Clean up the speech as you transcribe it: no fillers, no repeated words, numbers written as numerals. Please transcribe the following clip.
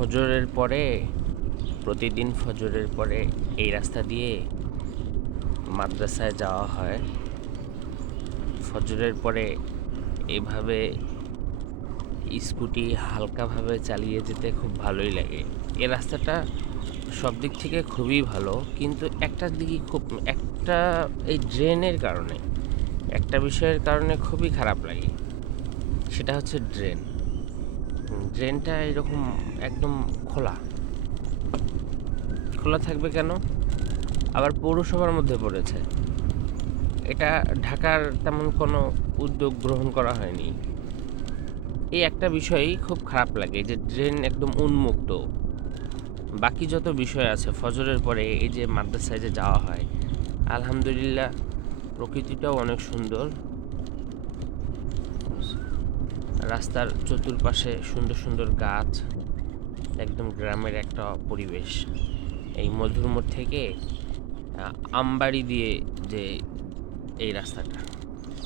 ফজরের পরে প্রতিদিন ফজরের পরে এই রাস্তা দিয়ে মাদ্রাসায় যাওয়া হয়। ফজরের পরে এভাবে স্কুটি হালকাভাবে চালিয়ে যেতে খুব ভালোই লাগে। এই রাস্তাটা সব দিক থেকে খুবই ভালো, কিন্তু একটা এই ড্রেনের কারণে একটা বিষয়ের কারণে খুবই খারাপ লাগে। সেটা হচ্ছে ড্রেনটা এরকম একদম খোলা খোলা থাকবে কেন? আবার পৌরসভার মধ্যে পড়েছে। এটা ঢাকার তেমন কোনো উদ্যোগ গ্রহণ করা হয়নি। এই একটা বিষয়ই খুব খারাপ লাগে যে ড্রেন একদম উন্মুক্ত। বাকি যত বিষয় আছে ফজরের পরে এই যে মাদ্রাসায় যে যাওয়া হয়, আলহামদুলিল্লাহ প্রকৃতিটাও অনেক সুন্দর। রাস্তার চতুর্পাশে সুন্দর সুন্দর গাছ, একদম গ্রামের একটা পরিবেশ। এই মধুর মোড় থেকে আমবাড়ি দিয়ে যে এই রাস্তাটা,